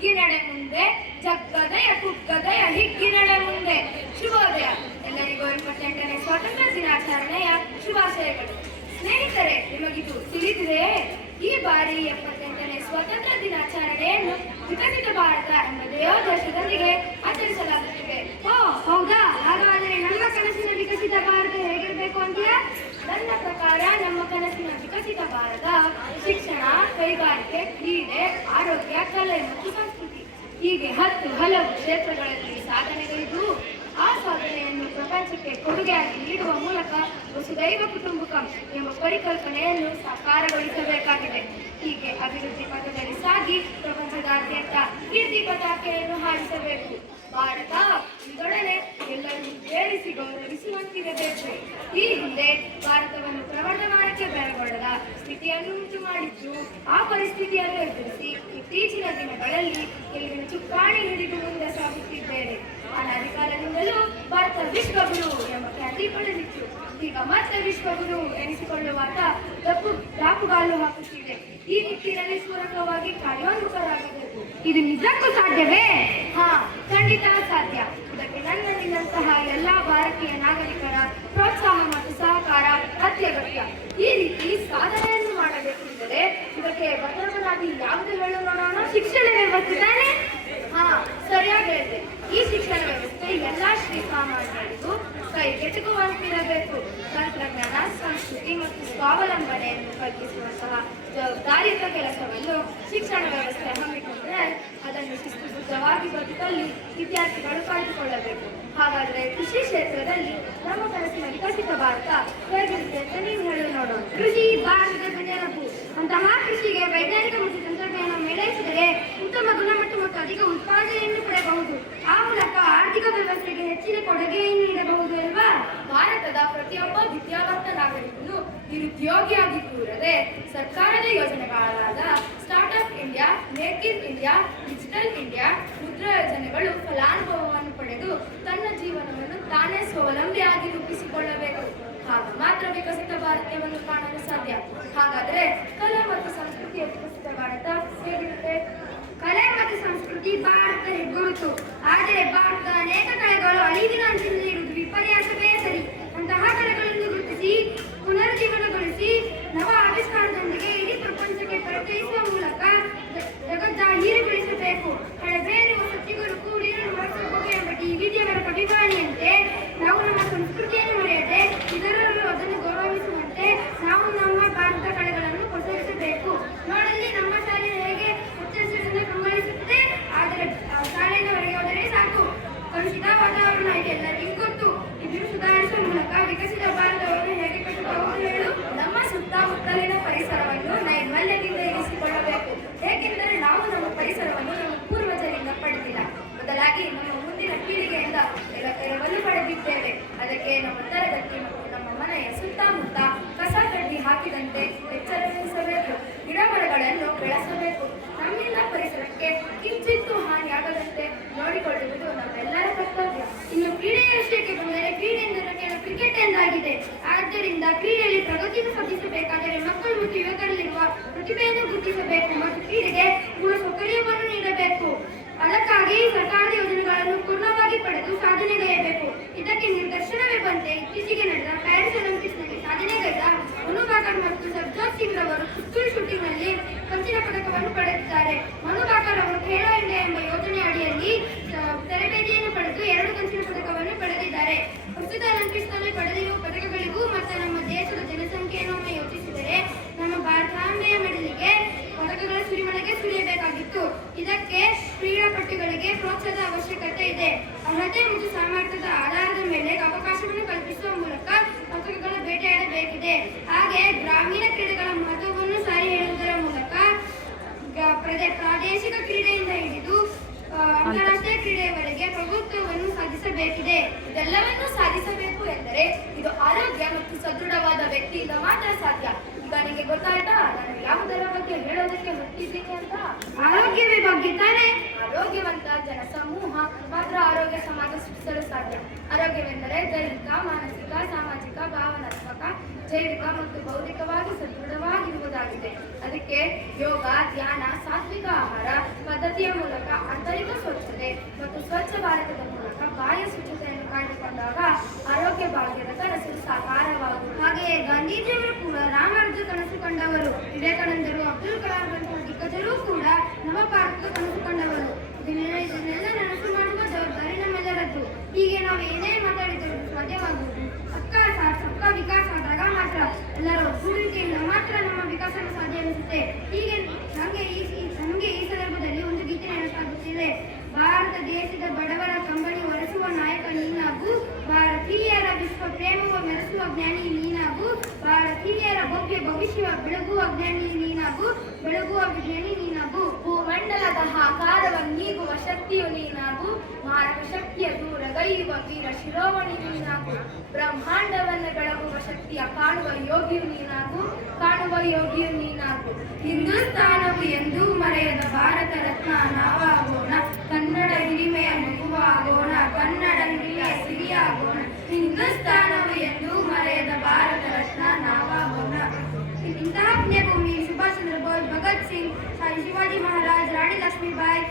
ಹಿಗ್ಗಿನಡೆ ಮುಂದೆ, ಜಗ್ಗದೆಯ ಕುಗ್ಗದೆಯ ಹಿಗ್ಗಿನಡೆ ಮುಂದೆ. ಶುಭೋದಯ. ಎಲ್ಲರಿಗೂ 28ನೇ ಸ್ವಾತಂತ್ರ್ಯ ದಿನಾಚರಣೆಯ ಶುಭಾಶಯಗಳು. ಸ್ನೇಹಿತರೆ, ನಿಮಗಿದು ತಿಳಿದಿದೆಯೇ? ಈ ಬಾರಿ 78ನೇ ಸ್ವಾತಂತ್ರ್ಯ ದಿನಾಚರಣೆಯನ್ನು ವಿಕಸಿತ ಭಾರತ ಎಂಬ ಧ್ಯೇಯೋದ್ದೇಶದೊಂದಿಗೆ ಆಚರಿಸಲಾಗುತ್ತಿದೆ. ಓ ಹೌದಾ? ಹಾಗಾದರೆ ನಮ್ಮ ಕನಸಿನ ವಿಕಸಿತ ಭಾರತ ಹೇಗಿರಬೇಕು ಅಂತೀಯಾ? ನನ್ನ ಪ್ರಕಾರ ನಮ್ಮ ಕನಸಿನ ವಿಕಸಿತ ಭಾರತ ಶಿಕ್ಷಣ, ಕೈಗಾರಿಕೆ, ಕ್ರೀಡೆ, ಆರೋಗ್ಯ, ಕಲೆ ಮತ್ತು ಸಂಸ್ಕೃತಿ ಹೀಗೆ 10 ಹಲವು ಕ್ಷೇತ್ರಗಳಲ್ಲಿ ಸಾಧನೆಗಳಿದ್ದು ಆ ಸಾಧನೆಯನ್ನು ಪ್ರಪಂಚಕ್ಕೆ ಕೊಡುಗೆಯಾಗಿ ನೀಡುವ ಮೂಲಕ ವಸುದೈವ ಕುಟುಂಬಕಂ ಎಂಬ ಪರಿಕಲ್ಪನೆಯನ್ನು ಸಾಕಾರಗೊಳಿಸಬೇಕಾಗಿದೆ. ಹೀಗೆ ಅಭಿವೃದ್ಧಿ ಪಥದಲ್ಲಿ ಸಾಗಿ ಪ್ರಪಂಚದಾದ್ಯಂತ ಕೀರ್ತಿ ಪತಾಕೆಯನ್ನು ಹಾರಿಸಬೇಕು. ಭಾರತ ಇದೊಡನೆ ಎಲ್ಲರೂ ಸೇರಿಸಿ ಗೌರವಿಸುವಂತಿರಬೇಕು. ಈ ಹಿಂದೆ ಭಾರತವನ್ನು ಪ್ರವರ್ಧಮಾನಕ್ಕೆ ಬೆರಗೊಳ್ಳದ ಸ್ಥಿತಿಯನ್ನು ಉಂಟು ಮಾಡಿದ್ದು, ಆ ಪರಿಸ್ಥಿತಿಯನ್ನು ಎದುರಿಸಿ ಇತ್ತೀಚಿನ ದಿನಗಳಲ್ಲಿ ಗೆಲುವಿನ ಚುಕ್ಕಾಣಿ ಹಿಡಿದು ಮುಂದೆ ಸಾಗುತ್ತಿದ್ದೇವೆ. ಅನಾದಿ ಕಾಲದಿಂದಲೂ ಭಾರತ ವಿಶ್ವಗುರು ಎಂಬ ಖ್ಯಾತಿ ಪಡೆದಿತ್ತು. ಈಗ ಮತ್ತೆ ವಿಶ್ವಗುರು ಎನಿಸಿಕೊಳ್ಳುವಾಗ ದಾಪುಗಾಲು ಹಾಕುತ್ತಿದೆ. ಈ ನಿಟ್ಟಿನಲ್ಲಿ ಪೂರಕವಾಗಿ ಕಾರ್ಯೋನ್ಮುಖರಾಗಬೇಕು. ಇದು ನಿಜಕ್ಕೂ ಸಾಧ್ಯವೇ? ಖಂಡಿತ ಸಾಧ್ಯ. ಇದಕ್ಕೆ ನನ್ನಂತಹ ಎಲ್ಲಾ ಭಾರತೀಯ ನಾಗರಿಕರ ಪ್ರೋತ್ಸಾಹ ಮತ್ತು ಸಹಕಾರ ಅತ್ಯಗತ್ಯ. ಈ ರೀತಿ ಸಾಧನೆಯನ್ನು ಮಾಡಬೇಕೆಂದರೆ ಇದಕ್ಕೆ ಬದ್ಧರಾಗಿ ಯಾವುದು ಹೇಳು ನೋಡೋಣ? ಶಿಕ್ಷಣ ವ್ಯವಸ್ಥೆ ತಾನೇ? ಸರಿಯಾಗಿ ಹೇಳಿದೆ. ಈ ಶಿಕ್ಷಣ ವ್ಯವಸ್ಥೆ ಎಲ್ಲಾ ಶ್ರೀಸಾಮಾನ್ಯರಿಗೂ ಕೈಗೆಟುಕುವಂತಿರಬೇಕು. ತಂತ್ರಜ್ಞಾನ, ಸಂಸ್ಕೃತಿ ಮತ್ತು ಸ್ವಾವಲಂಬನೆಯನ್ನು ಕಲ್ಪಿಸುವಂತಹ ಜವಾಬ್ದಾರಿಯುತ ಕೆಲಸವನ್ನು ಶಿಕ್ಷಣ ವ್ಯವಸ್ಥೆ ಹಮ್ಮಿಕೊಂಡರೆ ಅದನ್ನು ಶಿಸ್ತುಬದ್ಧವಾಗಿ ಬದುಕಲ್ಲಿ ವಿದ್ಯಾರ್ಥಿಗಳು ಕಾಯ್ದುಕೊಳ್ಳಬೇಕು. ಹಾಗಾದರೆ ಕೃಷಿ ಕ್ಷೇತ್ರದಲ್ಲಿ ನಮ್ಮ ಕನಸಿನ ವಿಕಸಿತ ಭಾರತ ಹೇಗಿರುತ್ತೆ ಅಂತ ನೀವು ಹೇಳಿ ನೋಡೋಣ. ಕೃಷಿ ಭಾರತದ ಬೆನ್ನೆಲುಬು. ಅಂತಹ ಕೃಷಿಗೆ ವೈಜ್ಞಾನಿಕ ಮತ್ತು ತಂತ್ರಜ್ಞಾನ ಮೇಳೈಸಿದರೆ ಉತ್ತಮ ಗುಣಮಟ್ಟ ಮತ್ತು ಅಧಿಕ ಉತ್ಪಾದನೆಯನ್ನು ಪಡೆಯಬಹುದು. ಆ ಮೂಲಕ ಆರ್ಥಿಕ ವ್ಯವಸ್ಥೆಗೆ ಹೆಚ್ಚಿನ ಕೊಡುಗೆ ನೀಡಬಹುದು ಅಲ್ವಾ? ಭಾರತದ ಪ್ರತಿಯೊಬ್ಬ ವಿದ್ಯಾವಂತ ನಾಗರಿಕನು ನಿರುದ್ಯೋಗಿಯಾಗಿ ಕೂರದೆ ಸರ್ಕಾರದ ಯೋಜನೆಗಳಾದ startup India, make in India, digital India, Mudra ಯೋಜನೆಗಳು ಫಲಾನುಭವವನ್ನು ಪಡೆದು ತನ್ನ ಜೀವನವನ್ನು ತಾನೇ ಸ್ವಾವಲಂಬಿಯಾಗಿ ರೂಪಿಸಿಕೊಳ್ಳಬೇಕು. ಆಗ ಮಾತ್ರ ವಿಕಸಿತ ಭಾರತವನ್ನು ಕಾಣಲು ಸಾಧ್ಯ. ಹಾಗಾದರೆ ಕಲೆ ಮತ್ತು ಸಂಸ್ಕೃತಿಯ ವಿಕಸಿತ ಭಾರತ ಹೇಗಿರುತ್ತೆ? ಕಲೆ ಮತ್ತು ಸಂಸ್ಕೃತಿ ಭಾರತದ ಹೆಗ್ಗುರುತು. ಆದರೆ ಭಾರತದ ಅನೇಕ ಕಲೆಗಳು ಅಳಿವಿನ ಅಂಚಿನಲ್ಲಿ ಇರುವುದು ವಿಪರ್ಯಾಸವೇ ಸರಿ. ಅಂತಹ ಕಲೆಗಳನ್ನು ಗುರುತಿಸಿ ಪುನರುಜ್ಜೀವನಗೊಳಿಸಿ ನವ ಆವಿಷ್ಕಾರದೊಂದಿಗೆ ಇಡೀ ಪ್ರಪಂಚಕ್ಕೆ ಪರಿಚಯಿಸುವ ಮೂಲಕ ಜಗಜ್ಜಾಹೀರುಗೊಳಿಸಬೇಕು. ಹಳೆಬೇರುವ ಸತ್ಯಗಳು ಕೂಡಿರಲು ಹೊರಸಬೇಕು ಎಂಬ ಡಿ.ವಿ.ಜಿಯವರ ಕವಿವಾಣಿಯಂತೆ ನಾವು ನಮ್ಮ ಸಂಸ್ಕೃತಿಯನ್ನು ಮರೆಯದೆ ಇದರಲ್ಲೂ ಅದನ್ನು ಗೌರವಿಸುವಂತೆ ನಾವು ನಮ್ಮ ಭಾರತ ಕಲೆಗಳನ್ನು ಪ್ರೋತ್ಸಾಹಿಸಬೇಕು. ನೋಡಲಿ ನಮ್ಮ ಶಾಲೆ ಹೇಗೆ ಉಚ್ಚರಿಸುವುದನ್ನು ಕಂಗೊಳಿಸುತ್ತದೆ. ಆದರೆ ಶಾಲೆಯಿಂದ ಹೊರಗೆ ಹೋದರೆ ಸಾಕು, ಕಲುಷಿತ ವಾತಾವರಣ ಇದೆಲ್ಲರಿಗೂ ಗೊತ್ತು. ಇದನ್ನು ಸುಧಾರಿಸುವ ಮೂಲಕ ವಿಕಸಿತ ಭಾರತವನ್ನು ಹೇಗೆ ಕಟ್ಟಬಹುದು ಹೇಳು? ನಮ್ಮ ಸುತ್ತಮುತ್ತಲಿನ ಪರಿಸರವನ್ನು ನೈರ್ಮಲ್ಯದಿಂದ ಇರಿಸಿಕೊಳ್ಳಬೇಕು. ಏಕೆಂದರೆ ನಾವು ನಮ್ಮ ಪರಿಸರವನ್ನು ನಮ್ಮ ಪೂರ್ವಜರಿಂದ ಪಡೆದಿಲ್ಲ, ಬದಲಾಗಿ ನಮ್ಮ ಮುಂದಿನ ಪೀಳಿಗೆಯಿಂದ ಎಲ್ಲವನ್ನು ಪಡೆದಿದ್ದೇವೆ. ಅದಕ್ಕೆ ನಮ್ಮ ತರಗತಿ ಮತ್ತು ನಮ್ಮ ಮನೆಯ ಸುತ್ತಮುತ್ತ ಕಸ ಕಡ್ಡಿ ಹಾಕಿದಂತೆ ಎಚ್ಚರ ವಹಿಸಬೇಕು. ಗಿಡಮರಗಳನ್ನು ಬೆಳೆಸಬೇಕು. ನಮ್ಮಿಂದ ಪರಿಸರಕ್ಕೆ ಕಿಂಚಿತ್ತೂ ಹಾನಿಯಾಗದಂತೆ ನೋಡಿಕೊಳ್ಳುವುದು ನಮ್ಮೆಲ್ಲರ ಕರ್ತವ್ಯ. ಇನ್ನು ಕ್ರೀಡೆಯ ವಿಷಯಕ್ಕೆ ಬಂದರೆ ಕ್ರೀಡೆ ಎಂದರೆ ಕೇವಲ ಕ್ರಿಕೆಟ್ ಎಂದಾಗಿದೆ. ಆದ್ದರಿಂದ ಕ್ರೀಡೆಯಲ್ಲಿ ಪ್ರಗತಿಯನ್ನು ಸಾಧಿಸಬೇಕಾದರೆ ಮಕ್ಕಳು ಮತ್ತು ಯುವಕರಲ್ಲಿರುವ ಪ್ರತಿಭೆಯನ್ನು ಗುರುತಿಸಬೇಕು ಮತ್ತು ಕ್ರೀಡೆಗೆ ಮೂಲಸೌಕರ್ಯವನ್ನು ನೀಡಬೇಕು. ಅದಕ್ಕಾಗಿ ಸರ್ಕಾರದ ಯೋಜನೆಗಳನ್ನು ಪೂರ್ಣವಾಗಿ ಪಡೆದು ಸಾಧನೆಗೈಯಬೇಕು. ಇದಕ್ಕೆ ನಿದರ್ಶನವೇ ಬಂತೆ ಇತ್ತೀಚೆಗೆ ನಡೆದ ಪ್ಯಾರಿಸ್ ಒಲಿಂಪಿಕ್ಸ್ನಲ್ಲಿ ಸಾಧನೆಗೈದ ಮನು ಭಾಕರ್ ಮತ್ತು ಸರ್ಬ್ಜೋತ್ ಸಿಂಗ್ ರವರು ಪಿಸ್ತೂಲ್ ಶೂಟಿಂಗ್ನಲ್ಲಿ ಕಂಚಿನ ಪದಕವನ್ನು ಪಡೆದಿದ್ದಾರೆ. ಮನು ಭಾಕರ್ ಅವರು ಖೇಲೋ ಇಂಡಿಯಾ ಎಂಬ ಯೋಜನೆ ಅಡಿಯಲ್ಲಿ ತರಬೇತಿಯನ್ನು ಪಡೆದು 2 ಕಂಚಿನ ಪದಕವನ್ನು ಪಡೆದಿದ್ದಾರೆ. ಪ್ರಸ್ತುತ ಒಲಿಂಪಿಕ್ಸ್ನಲ್ಲಿ ಪಡೆದಿರುವ ಪದಕಗಳಿಗೂ ಮತ್ತು ನಮ್ಮ ದೇಶದ ಜನಸಂಖ್ಯೆಯನ್ನು ಯೋಚಿಸಿದರೆ ನಮ್ಮ ಭಾರತಾಂಬೆಯ ಮೆಡಲಿಗೆ ಪದಕಗಳ ಸುರಿಮಳೆಗೆ ಸುರಿಯಬೇಕಾಗಿತ್ತು. ಇದಕ್ಕೆ ಕ್ರೀಡಾಪಟುಗಳಿಗೆ ಪ್ರೋತ್ಸಾಹದ ಅವಶ್ಯಕತೆ ಇದೆ. ಅರ್ಹತೆ ಮತ್ತು ಸಾಮರ್ಥ್ಯದ ಆಧಾರದ ಮೇಲೆ ಅವಕಾಶವನ್ನು ಕಲ್ಪಿಸುವ ಮೂಲಕ ಪದಕಗಳ ಬೇಟೆಯಾಡಬೇಕಿದೆ. ಹಾಗೆ ಗ್ರಾಮೀಣ ಕ್ರೀಡೆಗಳ ಮಹತ್ವವನ್ನು ಸಾರಿ ಹೇಳುವುದರ ಮೂಲಕ ಪ್ರಾದೇಶಿಕ ಕ್ರೀಡೆಯಿಂದ ಹಿಡಿದು ಅಂತಾರಾಷ್ಟ್ರೀಯ ಕ್ರೀಡೆಯವರೆಗೆ ಪ್ರಭುತ್ವವನ್ನು ಸಾಧಿಸಬೇಕಿದೆ. ಇದೆಲ್ಲವನ್ನೂ ಸಾಧಿಸಬೇಕು ಎಂದರೆ ಇದು ಆರೋಗ್ಯ ಮತ್ತು ಸದೃಢವಾದ ವ್ಯಕ್ತಿಯಿಂದ ಮಾತ್ರ ಸಾಧ್ಯ. ಈಗ ನಿಮಗೆ ಗೊತ್ತಾಯ್ತಾ ನಾನು ಯಾವುದರ ಬಗ್ಗೆ ಹೇಳೋದಕ್ಕೆ ಹೊರಟಿದ್ದೀನಿ ಅಂತ? ಆರೋಗ್ಯವೇ ಬಗ್ಗೆ ತಾನೇ? ಆರೋಗ್ಯವಂತ ಜನ ಸಮೂಹ ಮಾತ್ರ ಆರೋಗ್ಯ ಸಮಾಜ ಸೃಷ್ಟಿಸಲು ಸಾಧ್ಯ. ಆರೋಗ್ಯವೆಂದರೆ ದೈಹಿಕ, ಮಾನಸಿಕ, ಸಾಮಾಜಿಕ, ಭಾವನಾತ್ಮಕ, ಜೈವಿಕ ಮತ್ತು ಬೌದ್ಧಿಕವಾಗಿ ಸದೃಢವಾಗಿರುವುದಾಗಿದೆ. ಅದಕ್ಕೆ ಯೋಗ, ಧ್ಯಾನ, ಸಾತ್ವಿಕ ಆಹಾರ ಪದ್ಧತಿಯ ಮೂಲಕ ಬರುತ್ತೆ. ಹೀಗೆ ನಮಗೆ ಈ ಸಂದರ್ಭದಲ್ಲಿ ಒಂದು ಗೀತೆ ನೆನಪಾಗುತ್ತಿದೆ. ಭಾರತ ದೇಶದ ಬಡವರ ಕಂಬನಿ ಒರೆಸುವ ನಾಯಕ ನೀನಾಗು, ಭಾರತೀಯರ ವಿಶ್ವ ಪ್ರೇಮವ ಮೆರೆಸುವ ಜ್ಞಾನಿ ನೀನಾಗು, ಭಾರತೀಯರ ಭವ್ಯ ಭವಿಷ್ಯ ಬೆಳಗುವ ಜ್ಞಾನಿ ನೀನಾಗು, ಬೆಳಗುವ ವಿಜ್ಞಾನಿ ನೀನಾಗು. ಭೂಮಂಡಲದ ಆಕಾರವನ್ನೀಗುವ ಶಕ್ತಿಯು ನೀನಾಗು, ಮಾರಕ ಶಕ್ತಿಯ ದೂರಗೈಯುವ ವೀರ ಶಿರೋಮಣಿ ನೀನಾಗು, ಬ್ರಹ್ಮಾಂಡವನ್ನು ಬೆಳಗುವ ಶಕ್ತಿಯ ಕಾಣುವ ಯೋಗಿಯು ನೀನಾಗು, ಕಾಣುವ ಯೋಗಿಯು ನೀನಾಗು. ಹಿಂದೂಸ್ತಾನವು ಎಂದೂ ಮರೆಯದ ಭಾರತ ರತ್ನ ನಾವಾಗೋಣ, ಕನ್ನಡ ಹಿರಿಮೆಯ ಮಗುವಾಗೋಣ, ಕನ್ನಡ ಹಿರಿಮೆಯ ಸಿರಿಯಾಗೋಣ. ಹಿಂದೂಸ್ತಾನವು ಎಂದೂ ಮರೆಯದ ಭಾರತ ರತ್ನ ನಾವಾಗೋಣ. ಇಂತಹ ಪುಣ್ಯಭೂಮಿ ಸುಭಾಷ್ ಚಂದ್ರ ಬೋಸ್, ಭಗತ್ ಸಿಂಗ್, ಶಿವಾಜಿ ಮಹಾರಾಜ್, ರಾಣಿ ಲಕ್ಷ್ಮೀಬಾಯಿ,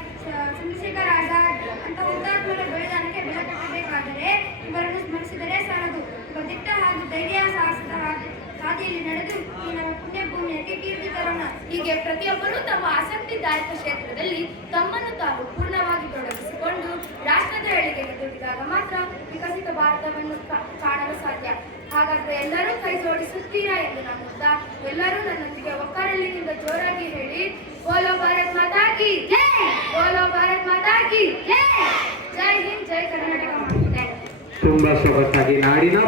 ಚಂದ್ರಶೇಖರ್ ಆಜಾದ್ ಅಂತ ಹುತಾತ್ಮರ ಬಲಿದಾನಕ್ಕೆ ಬೆಲೆ ಕಟ್ಟಬೇಕಾದರೆ ಇವರನ್ನು ಸ್ಮರಿಸಿದರೆ ಸಾಲದು. ಇವರು ದಿಟ್ಟ ಹಾಗೂ ಧೈರ್ಯ ಸಾಹಸದ ಹಾದಿಯಲ್ಲಿ ನಡೆದು ಈ ನಮ್ಮ ಪುಣ್ಯಭೂಮಿಯಕ್ಕೆ ಕೀರ್ತಿ ತರೋಣ. ಹೀಗೆ ಪ್ರತಿಯೊಬ್ಬರೂ ತಮ್ಮ ಆಸಕ್ತಿದಾಯಕ ಕ್ಷೇತ್ರದಲ್ಲಿ ತಮ್ಮನ್ನು ತಾವು ಪೂರ್ಣವಾಗಿ ತೊಡಗಿಸಿಕೊಂಡು ರಾಷ್ಟ್ರದ ಏಳಿಗೆಗೆ ದುಡಿದಾಗ ಮಾತ್ರ ವಿಕಸಿತ ಭಾರತವನ್ನು ಕಾಣಲು ಸಾಧ್ಯ. ಹಾಗಾದ್ರೆ ಎಲ್ಲರೂ ಕೈ ಜೋಡಿಸುತ್ತೀರಾ ಎಂದು ನಂಬುತ್ತಾ ಎಲ್ಲರೂ ನನ್ನೊಂದಿಗೆ ಒಕ್ಕರಳಿನಿಂದ ಜೋರಾಗಿ ಹೇಳಿ, ಬೋಲೋ ಭಾರತ್ ಮಾತಾ ಕಿ ಜೈ, ಬೋಲೋ ಭಾರತ್ ಮಾತಾ ಕಿ ಜೈ. ಜೈ ಹಿಂದ್, ಜೈ ಕರ್ನಾಟಕ. ತುಂಬಾ ಸೊಗಸಾಗಿ ನಾಡಿನ